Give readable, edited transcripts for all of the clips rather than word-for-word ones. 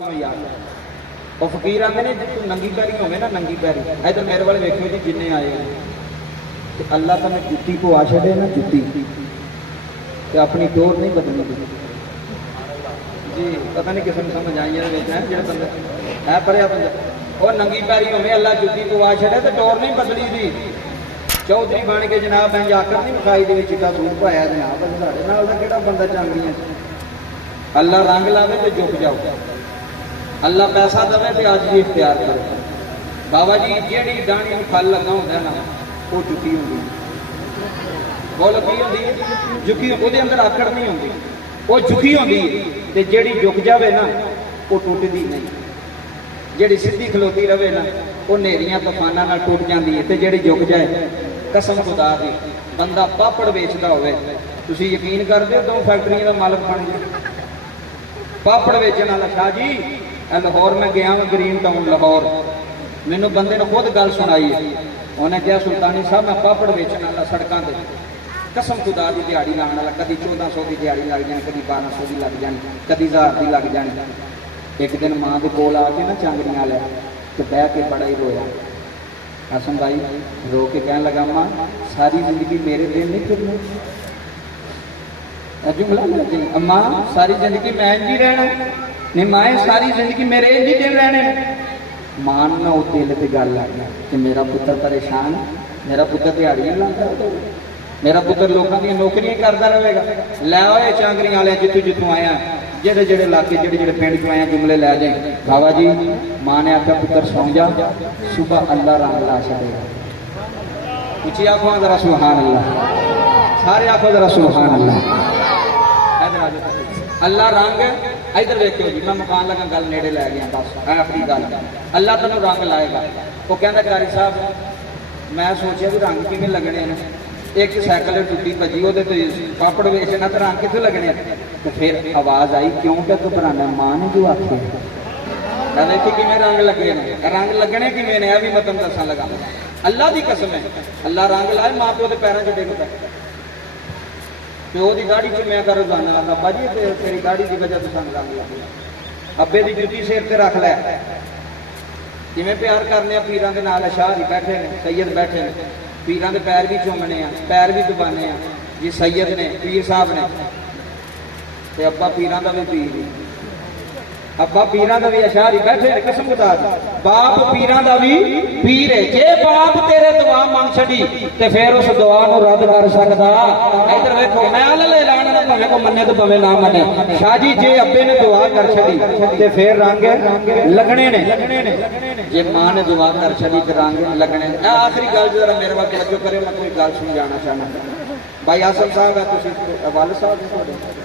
ਉਹ ਫਕੀਰ ਆਂਦੇ ਨੇ ਤੂੰ ਨੰਗੀ ਪੈਰੀ ਹੋਵੇ ਨਾ, ਨੰਗੀ ਪੈਰੀ ਇਧਰ ਮੇਰੇ ਵਾਲੇ ਵੇਖਿਓ ਜੀ ਜਿੰਨੇ ਆਏ ਤੇ ਅੱਲਾਹ ਤੁਹਾਨੂੰ ਜੁੱਤੀ ਪਵਾ ਛੱਡੇ ਨਾ, ਜੁੱਤੀ ਤੇ ਆਪਣੀ ਟੋਰ ਨਹੀਂ ਬਦਲਣੀ ਜੀ। ਪਤਾ ਨਹੀਂ ਕਿਸੇ ਨੂੰ ਸਮਝ ਆਈ ਇਹਦੇ ਵਿੱਚ ਹੈ ਜਿਹੜਾ ਬੰਦਾ ਹੈ ਪੜਿਆ ਬੰਦਾ ਉਹ ਨੰਗੀ ਪੈਰੀ ਹੋਵੇ, ਅੱਲਾਹ ਜੁੱਤੀ ਪਵਾ ਛੱਡੇ ਤੇ ਟੋਰ ਨਹੀਂ ਬਦਲੀ ਦੀ। ਚੌਧਰੀ ਬਣ ਕੇ ਜਨਾਬ ਇੰਜ ਆਕੜ ਨਹੀਂ ਵਿਖਾਈ ਦੇ ਵਿੱਚ ਦਾ ਸੂਟ ਪਾਇਆ ਜਨਾਬ, ਸਾਡੇ ਨਾਲ ਦਾ ਕਿਹੜਾ ਬੰਦਾ ਚਾਂਗਰੀਆਂ ਅੱਲਾਹ रंग लावे तो झुक जाओ, अल्लाह पैसा दवे तो अज भी इख्तियार करो। बाबा जी जी दाणी में फल लगा होंगे ना वो झुकी होंगी, बोल की होंगी झुकी, वो अंदर आकड़ नहीं होंगी, वो झुकी होंगी। तो जी झुक जाए ना वो टुटती नहीं, जी सीधी खलोती रहे ना वो नेरिया तूफाना टुट जाती है। तो जी झुक जाए कसम खुदा दी बंदा पापड़ वेचता होवे, तुसीं यकीन करदे हो 2 फैक्ट्रियां का मालक बन जाए पापड़ वेचण वाला। शाह जी लाहौर मैं गया वा, ग्रीन टाउन लाहौर, मैनू बंदे ने खुद गल सुनाई है। उन्हें कहा सुल्तानी साहब मैं पापड़ वेचण वाला सड़कों पर, कसम खुदा की दिहाड़ी लाने वाला, कभी 1400 की दिहाड़ी लग जानी, कभी 1200 की लग जानी, कभी 1000 की लग जानी। एक दिन माँ के कोल आके ना चांगड़ियां लिया तो बह के बड़ा ही रोया। हसन भाई रो के कहने लगा माँ सारी जिंदगी मेरे दिन नहीं फिरने, जुमला लगी अम्मा सारी जिंदगी मैं इंज ही रहना नहीं, माए सारी जिंदगी मेरे इंज ही दिन रहने। मान ना उस दिल से गल आ गया कि मेरा पुत्र परेशान, मेरा पुत्र दिहाड़ियां लाता, मेरा पुत्र लोगों की नौकरियां करता रहेगा। लै आए चांगरी वाले जितों जितों आया, जेडे जेडे इलाके जेडे जेडे पिंड चो आए जुमले लै जाए। बाबा जी मां ने आख्या पुत्र सौ जा, सुबह अल्लाह रंग ला छड़ेगा। उची आखो जरा सुभान अल्लाह, सारे आखो जरा सुभान अल्लाह। अल्लाह रंग इधर देखियो जी, मैं मकान लगा गल नेड़े लै गया, बस आखिरी गल अल्लाह तेन रंग लाएगा। वो कहता कारी साहब मैं सोचा भी रंग किमें लगने ने, एक सैकल टुटी भजी वो पापड़ वेचना तो रंग कितने लगने। तो फिर आवाज आई क्यों क्या घबराना, मां ने जो आखे देखी किमें रंग लगे ने, रंग लगने किमें ने भी मैं तुम दसा लगा। अल्लाह की कसम है अल्लाह रंग लाए मां प्यो के पैरों च डिगदा, प्यो की दाढ़ी चुम्या कर रोजाना लगा, अब्बा जी तेरी दाढ़ी की वजह से रंग लग गया, अब्बे की जुत्ती सिर से रख लै। जिमें प्यार करने पीरां दे नाल शाह जी बैठे ने, सैयद बैठे ने, पीरां दे पैर भी चुमने पैर भी दबाने जी सैयद ने पीर साहब ने, ते अब्बा पीरां दा भी पीर, अब्बा पीरां दा भी अशारी बैठे ने। कसम खुदा दी बाप पीरां दा भी पीर है, जे बाप तेरे दुआ मंग छड़ी ते फिर उस दुआ नूं रद्द कर सकदा। इधर देखो मैं अल्लाह ऐलान ना भावे को मन्ने तो भावे ना मन्ने, शाह जी जे अब्बे ने दुआ कर छड़ी ते फिर रंग लगने ने, जे मां ने दुआ कर छड़ी ते रंग लगने। आखिरी गल जरा मेरे वाल तवज्जो करियो, मैं कोई गल समझाना चाहना। भाई आसम साहब है तुसीं वाल साहब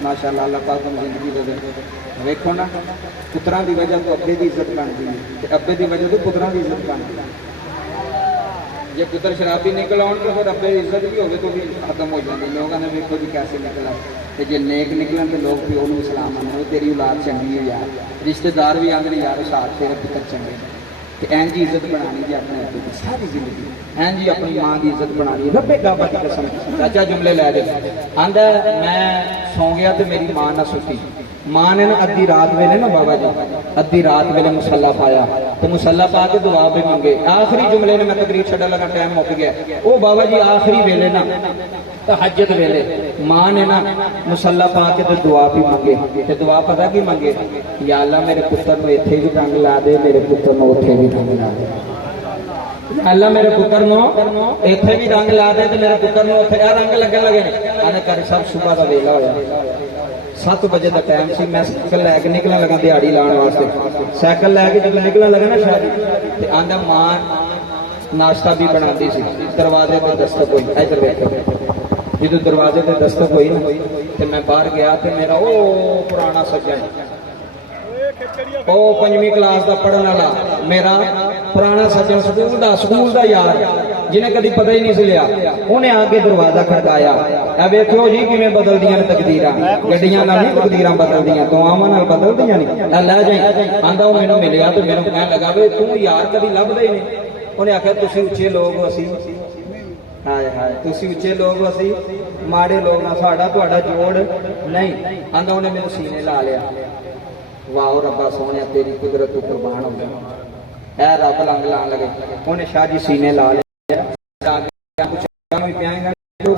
माशाअल्लाह, अल्लाह पाक तुम जिंदगी दे। वेखो ना पुत्रां दी वजह तो अब्बे की इज्जत बनती है, ते अब्बे की वजह तो पुत्रां की इज्जत बनती है। जे पुत्र शराबी निकल आउण तो फिर अब्बे की इज्जत भी होवे तो भी खत्म हो जाती। लोगों ने वेखो जी कैसे निकला, ते जे नेक निकलन तो लोग प्यो नूं सलाम आने, तेरी औलाद चंगी है यार, रिश्तेदार भी आंदे यार साथ तेरे पुत्र चंगे। तो इंज ही इज्जत बनानी जी अपने अब्बे की सारी जिंदगी, इंज ही अपनी मां की इज्जत बनानी। रब्बे गाबा की कसम चाचा जुमले लै दे आंदा मैं सौ गया तो मेरी मां ना सुती, मां ने ना अद्धी रात वेले ना बाबा जी अद्धी रात वेले मुसल्ला पाया, तो मुसल्ला पा के दुआ भी मंगे। आखिरी जुमले ने मैं तकरीर छड़ा लगा, टाइम मुक गया। वो बाबा जी आखिरी वेले ना तहज्जुद वेले मां ने ना मुसल्ला पा के तो दुआ भी मंगे, ते दुआ पता की मंगे, या अल्लाह मेरे पुत्र नूं इत्थे भी रंग ला दे, मेरे पुत्र नूं उत्थे भी रंग ला दे, अल्लाह मेरे पुत्र नूं इत्थे भी रंग ला दे, ते मेरे पुत्र नूं उत्थे रंग लगन लगे। आने कर सब सुबह का वेला होया, 7 बजे का टाइम सी, मैं साइकिल लैके निकलन लगा दिहाड़ी लाने वास्ते। साइकिल लैके जब निकलन लगा ना शायद ते आंदा मां नाश्ता भी बनाती सी, दरवाजे पर दस्तक हुई। इधर देखो जो दरवाजे पर दस्तक हुई ना तो मैं बाहर गया तो मेरा वो पुराना सज्जन, वो 5वीं क्लास का पढ़ने वाला मेरा पुराना सज्जन, स्कूल का यार जिन्हें कभी पता ही नहीं सी लिया, उन्हें आके दरवाजा खड़काया। वेखो जी किवें बदलदियां ने तकदीरां, गड्डियां नाल नहीं तकदीरां बदलदियां, दुआवां नाल बदलदियां नहीं। लै जाई आंदा वो मैनूं मिलिया तो मैनूं कहण लगा वे तू यार कभी लभदा ही नहीं। उन्हें आख्या तुसीं उच्चे लोग हो, असीं हाय हाय तुसीं उच्चे लोग हो, असीं माड़े लोग ना, साडा तुहाडा जोड़ नहीं। आंदा उन्हें मैनूं सीने ला लिया वाह रब्बा सोने तेरी कुदरत तू कुर्बान हो गया। ऐ रब लंग लान लगे, उन्हें शाह जी सीने ला लिया,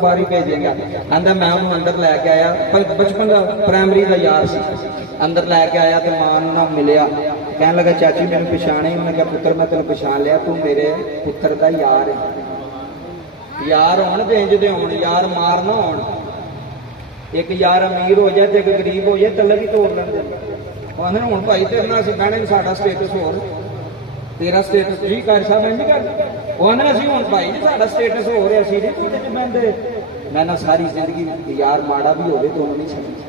बारी भेजेगा। आंदा मैं उन्होंने अंदर लैके आया, बचपन का प्राइमरी का यार सी, अंदर लैके आया तो मां ना मिलिया, कह लगा चाची मैंने पछाणे, उन्हें कहा पुत्र मैं तेन पछाण लिया, तू मेरे पुत्र का यार है। यार होन भेजते हो, यार मार ना हो, एक यार अमीर हो जाए तो एक गरीब हो जाए तले भी तोड़ लेंगे। कहते हूँ भाई तेरे नाल बहने साडा स्टेटस होर, तेरा स्टेटस जी कर साहब इंज कर, कहने असीं हुण भाई जी साडा स्टेटस हो रहा, असीं नहीं तुझे च बहते। मैं ना सारी जिंदगी यार माड़ा भी होवे तो उन्होंने नहीं छड्डना,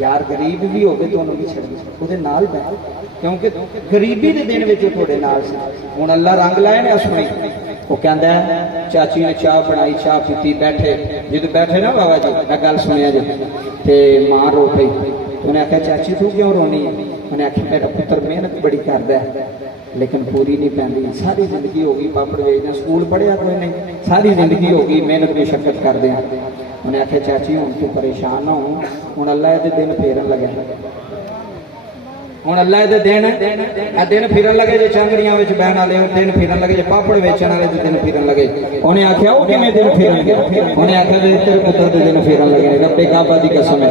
यार गरीब भी होवे तो उन्होंने नहीं छड्डना, उहदे नाल बह, क्योंकि गरीबी के दिन विच तुहाडे नाल सी। हुण अल्लाह रंग लाए ने सुनी, वो कहता है चाची ने चाह बनाई, चाह पीती, बैठे जो बैठे ना बाबा जी मैं गल सुनिया जी, तो मां रो पई, उन्हें आख्या चाची तू क्यों रोनी है, उन्हें आख्या मेरा पुत्र मेहनत बड़ी करता है लेकिन पूरी नहीं पैंदी, सारी जिंदगी हो गई पापड़ वेचना, स्कूल पढ़िया कोई नहीं, सारी जिंदगी हो गई मेहनत मुशक्कत करते हैं। उन्हें आख्या चाची हूँ तू परेशान ना हो, हूँ अल्लाह ये दिन फेरन लगे, हूँ अल्लाह ये दिन फिरन लगे, जो चांगड़ियां बहन वाले दिन फिरन लगे, जो पापड़ वेचन वाले दिन फिरन लगे। उन्हें आख्या वो किमें दिन फिरन गए, उन्हें आख्या तेरे पुत्र के दिन फिरन लगे, रब्बे काबा की कसम है।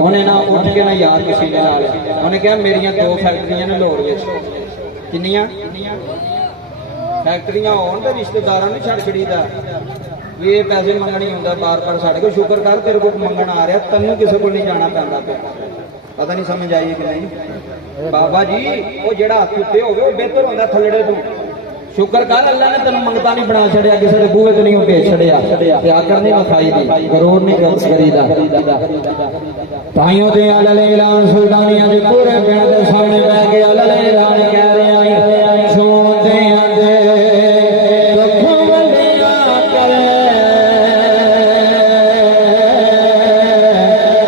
उन्हें ना उठ के ना यार किसी ने ला लिया, उन्हें कहा मेरिया 2 फैक्ट्रियां ने लाहौर में, किन्नियां फैक्ट्रियां होन तो रिश्तेदारों ने छड़ छड़ीदा, ये पैसे मंगनी होंगे बार बार साढ़े को, शुक्र कर तेरे को मंगन आ रहा, तेनों किसी को नहीं जाना पैंदा पे, पता नहीं समझ आई कि नहीं बाबा जी, वो जेड़ा हथ उत्ते होवे वो बेहतर होंदा थल्लड़े तो, शुक्र कर अल्लाह ने तेन मंगता नहीं बना छड़िया, किसी के बूहे तो नहीं भेज छड़िया, आकर नहीं विखाई दी, गरूर नहीं करीदा। ताइयों ते अल ऐलान सुल्तानिया दे पूरे पिंड दे सामने बह के अल ऐलान कह रहे हैं, सोते आंदे दुख वंडिया कर,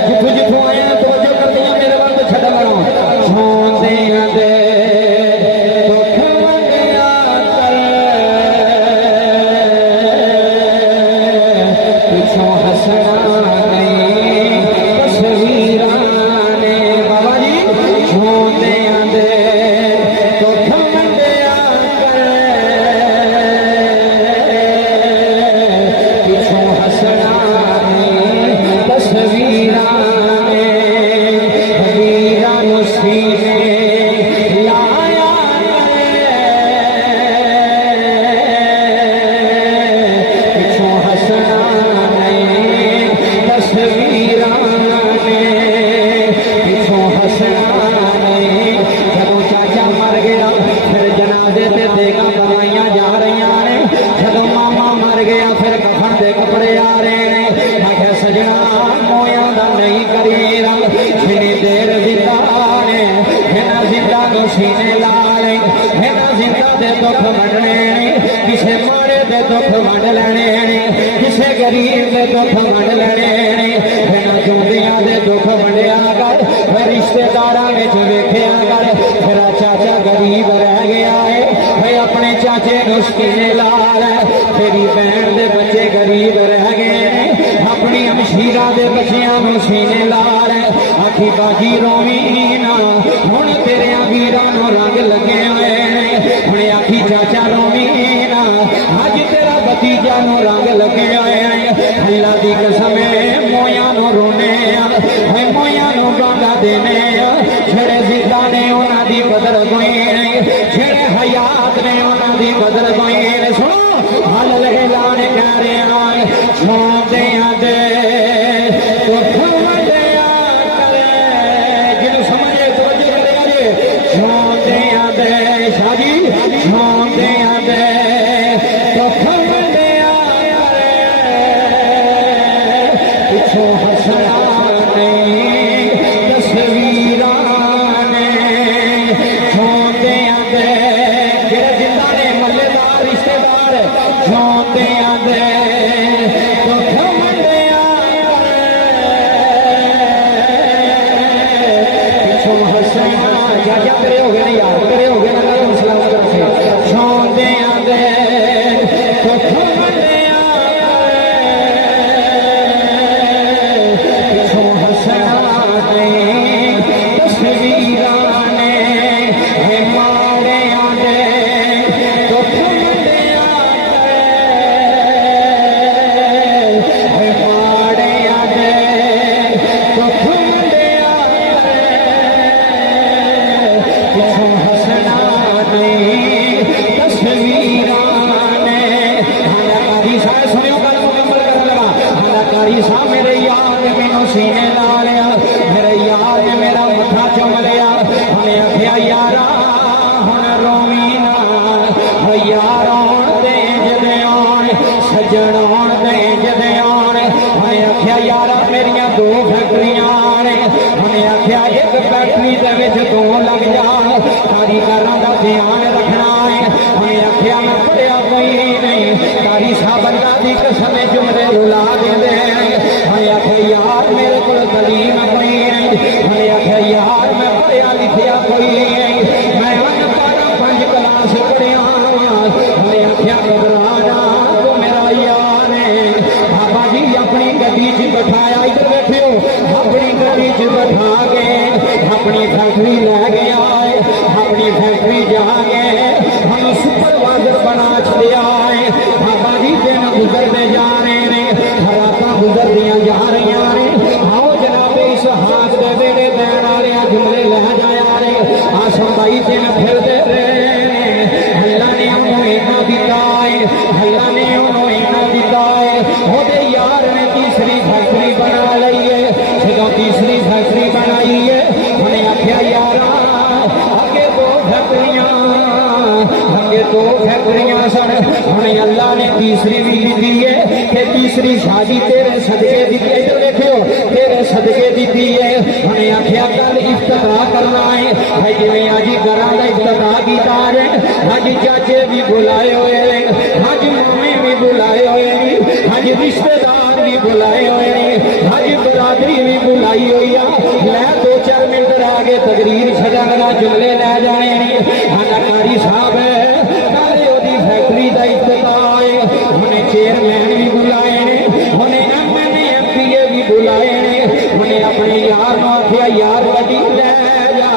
जिथों जिथों आया तो जो करदियां मेरे वाल तो छड्ड मरो, सोते आंदे दुख वंडिया कर, पिछों हसना सीने लाल जिंदा दे दुख वंडने, किसे माड़े दे दुख वंड लेने, किसे गरीब दे दुख वंड लेने, बिना जोंदियां दे दुख वंडिया कर, रिश्तेदारां विच वेखिया कर, मेरा चाचा गरीब रह गया है, मैं अपने चाचे नूं सीने लाल, तेरी बहन दे बच्चे गरीब रह गए, अपनी अमशीरा दे बच्चियां नूं सीने लाल, आखी बाजी रोवी ना, हुण तेरिया वीरां नूं रंग लगे हुए, हुण आखी चाचा रोवी ना, अज तेरा भतीजा नूं रंग लगे हुए, अल्लाह दी कसम मोया नूं रोने, मोया नूं गांदा देने, जेड़े जिंदा ने उन्हां दी कदर कोई नहीं, जेड़े हयात ने उन्हां दी कदर कोई नहीं। सुनो हल ऐलान कह रहे हैं, सोंदियां दे दुख वंडिया कर, जिन्हों समझे तवज्जो करेगा जी, सोंदियां दे शाह जी, सोंदियां दे दुख वंडिया कर, पिछों हसना नहीं तस्वीरां ने, सोंदियां दे जेड़े जिंदा ने मल्लेदार रिश्तेदार, सोंदियां दे दुख वंडिया कर, पिछों हसना जा करे हो गया ना यार, करे हो गया ना, सलाम तरफ से सोंदियां दे दुख वंडिया कर, पिछों हसना नहीं तस्वीरां गुजरते जा रहे हैं, रात गुजरदियां जा रही ने। आओ जनाबे इस हाथ दे बेड़े दैन आ रहे जुमले लह जाया रे। आसम भाई दिन फिरते रहे, अल्लाह ने उन्होंने इना दिता है, अल्लाह ने उन्होंने इना दिता है। ओदे यार ने तीसरी फैक्ट्री बना ली है। जो तीसरी फैक्ट्री बनाई है उन्हें आख्या यार अगे दो फैक्ट्रियां सन, उन्हें अल्लाह ने तीसरी भी दी है कि तीसरी शादी तेरे सदके दी। इधर देखियो तेरे सदके दी है। उन्हें आख्या कल इफ्तिताह करना है जिवें अज घर का इफ्तिताह किया है। अज चाचे भी बुलाए हुए हैं, अज मामे भी बुलाए हुए हैं, अज रिश्तेदार भी बुलाए हुए हैं, अज बरादरी भी बुलाई हुई है। मैं 2-4 मिनट आगे तकरीर छड़ना जुमले लै जाने कारी साहब है फैक्ट्री का इफ्तिताह है। उन्हें चेयरमैन भी बुलाए ने, उन्हें MLA MPA भी बुलाए ने। उन्हें अपने यार को आख्या यार गड्डी लै जा,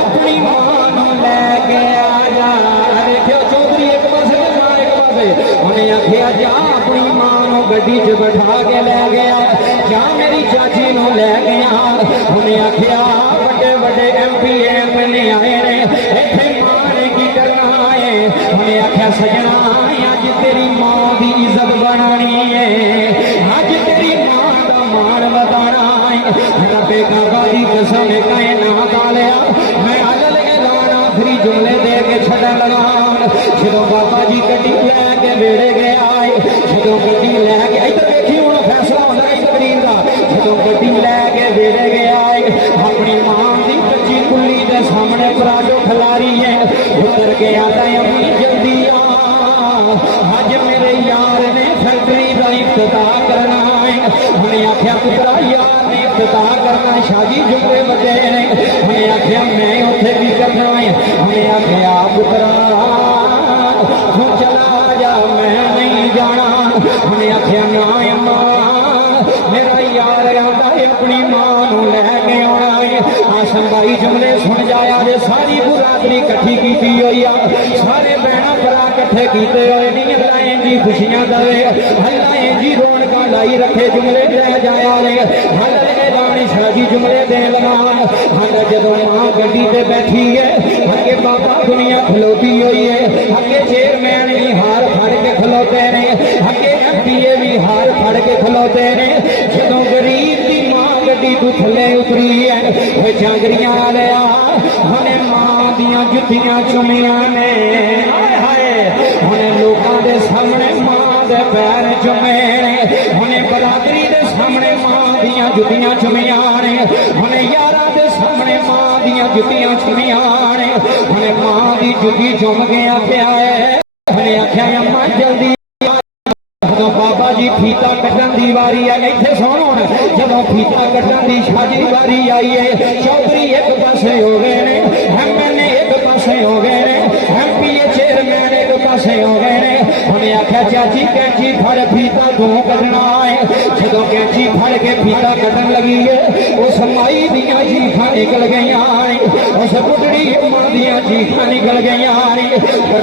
अपनी मां लैके आ जा। देखियो चौधरी एक पासे मां एक पासे। उन्हें आख्या जा अपनी मां गड्डी च बैठा के लै गया, जा मेरी चाची नू लै गया। उन्हें आख्या बड़े बड़े MPA MLA आए ने, इत्थे मां ने की करना है। उन्हें आख्या सजना अज तेरी मां की इज्जत बनानी है, अज तेरी मां का मान बताना है। रब्बे काबा की कसम कहे ना कालिया मैं अज लगे गाना आखिरी जुमले दे के छड़न लगा। जो बाबा जी गड्डी लैके वेड़े गया है, जो गड्डी लैके इधर देखी हूँ फैसला होना है तकरीर का। जो गड्डी लैके वेड़े गया है, अपनी मां की कच्ची कुल्ली के सामने पराठो खिलारी है। उतर के आता है अपनी जल्दी अज मेरे यार ने फैक्ट्री का इफ्तिताह करना है। उन्हें आख्या पुत्रा यार ने इफ्तिताह करना, शादी जुमले बजे ने। उन्हें आख्या मैं उत्थे भी करना है। उन्हें आख्या पुत्रा तू चला जा मैं नहीं जाना। उन्हें आख्या ना अम्मा मेरा यार आता अपनी मां नू लैके आना है। आसम भाई जुमले सुन जाया जे सारी बुरादरी इकट्ठी की हुई आ, सारे भैन भरा इकट्ठे किए हुए नहीं। अल्लाह जी खुशियां दे, अल्लाह जी रौनक लाई रखे। जुमले लै जाया रे हल्ले रानी शादी जुमले दे लगा। हल जदों मां गड्डी ते बैठी है, अगे बाबा दुनिया खलोती हुई है, अगे चेयरमैन भी हार फड़ के खलोते ने, अगे MPA भी हार फड़ के खलोते ने। जदों गरीब की मां गड्डी तू थले उतरी है, जागरियां लिया उन्हें मां दियां जुत्तियां चुमियां ने। उन्हें लोगों के सामने मां दे पैर चुमे ने, उन्हें बरादरी के सामने मां दियां जुत्तियां चुमियां ने, उन्हें यारां के सामने मां दियां जुत्तियां चुमियां ने। उन्हें मां की जुत्ती चुम के आख्या है, उन्हें आख्या अम्मा जल्दी जो बाबा जी फीता कटन की वारी है। इतने सुन हुण जदों फीता कटन की शादी वारी आई है, चौधरी एक पासे हो गए ने, MLA एक पासे हो गए ने, MPA चेयरमैन एक पासे हो गए ने। उन्हें आख्या चाची कैंची फड़ फीता तू कटना है। जो कैंची फड़ के फीता कटन लगी है, उस माई दियां चीखां निकल गई, उस बुढ़ड़ी अम्मा दियां चीखां निकल गई।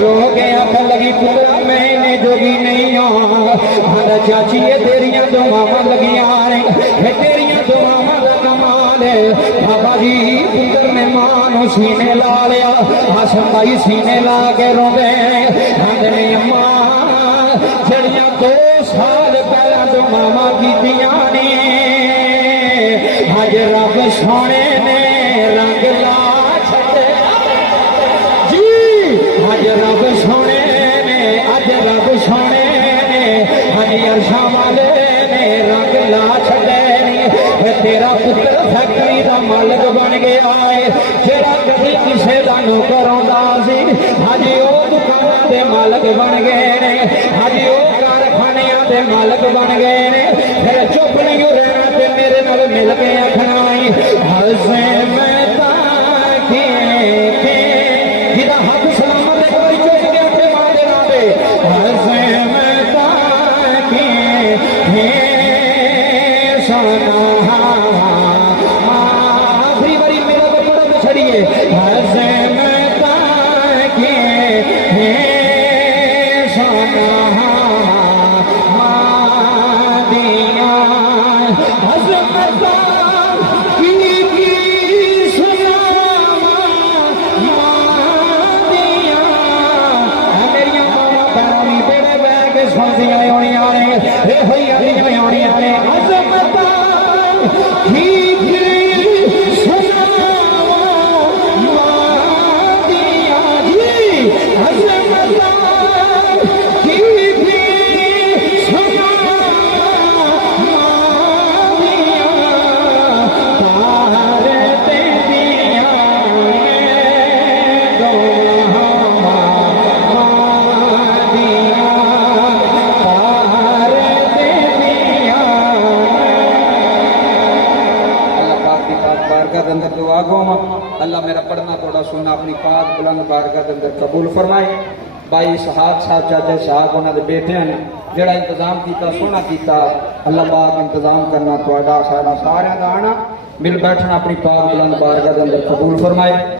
रो के आखन लगी पुत्रा मैं इन्हें जोगी नहीं हूं। चाची ये तेरिया दुआवां लगिया ने, तेरिया दुआवां का कमाल है। बाबा जी पुत्र ने मां सीने ला लिया, आसम भाई सीने ला के रोंदे ने अम्मा जड़ियां 2 साल पहला दुआवां कीतियां ने, अज रब सोने ने रंग ला छड्डे जी। अज रब सोने ने, अज रब सोने अरशा वाले ने रंग ला छड्डे ने। तेरा पुत्र फैक्ट्री का मालिक बन गया है, जेड़ा कभी किसी का नौकर आंदा सी अज वो दुकाना के मालिक बन गए ने, अज वो कारखाने के मालिक बन गए ने। फिर चुप नहीं रहना ते मेरे नाल मिल के आखना हसे मैं जिदा हक सलामत एक बार चुप के अपने मां के नाम पे हसे मैं आखिरी बारी मेरा को पढ़ो तो छड़िए हसे मैं ताके सोना ने सुनदियां होनियां ने ए होई आलियां होनियां ने अजमता ठीक सुनावा मादिया जी अजमता ठीक सुनावा मादिया तारे तेरिया दो बारगाह अंदर दुआ गो अल्लाह मेरा पढ़ना थोड़ा सुनना अपनी पाक बुलंद बारगाह अंदर कबूल फरमाए। भाई सहाब साहब चाचा साहब उन्होंने बेटे ने जड़ा इंतजाम किया सोना किया अल्लाह पाक इंतजाम करना थोड़ा सारा सारे का आना मिल बैठना अपनी पाक बुलंद बारगाह अंदर कबूल फरमाए।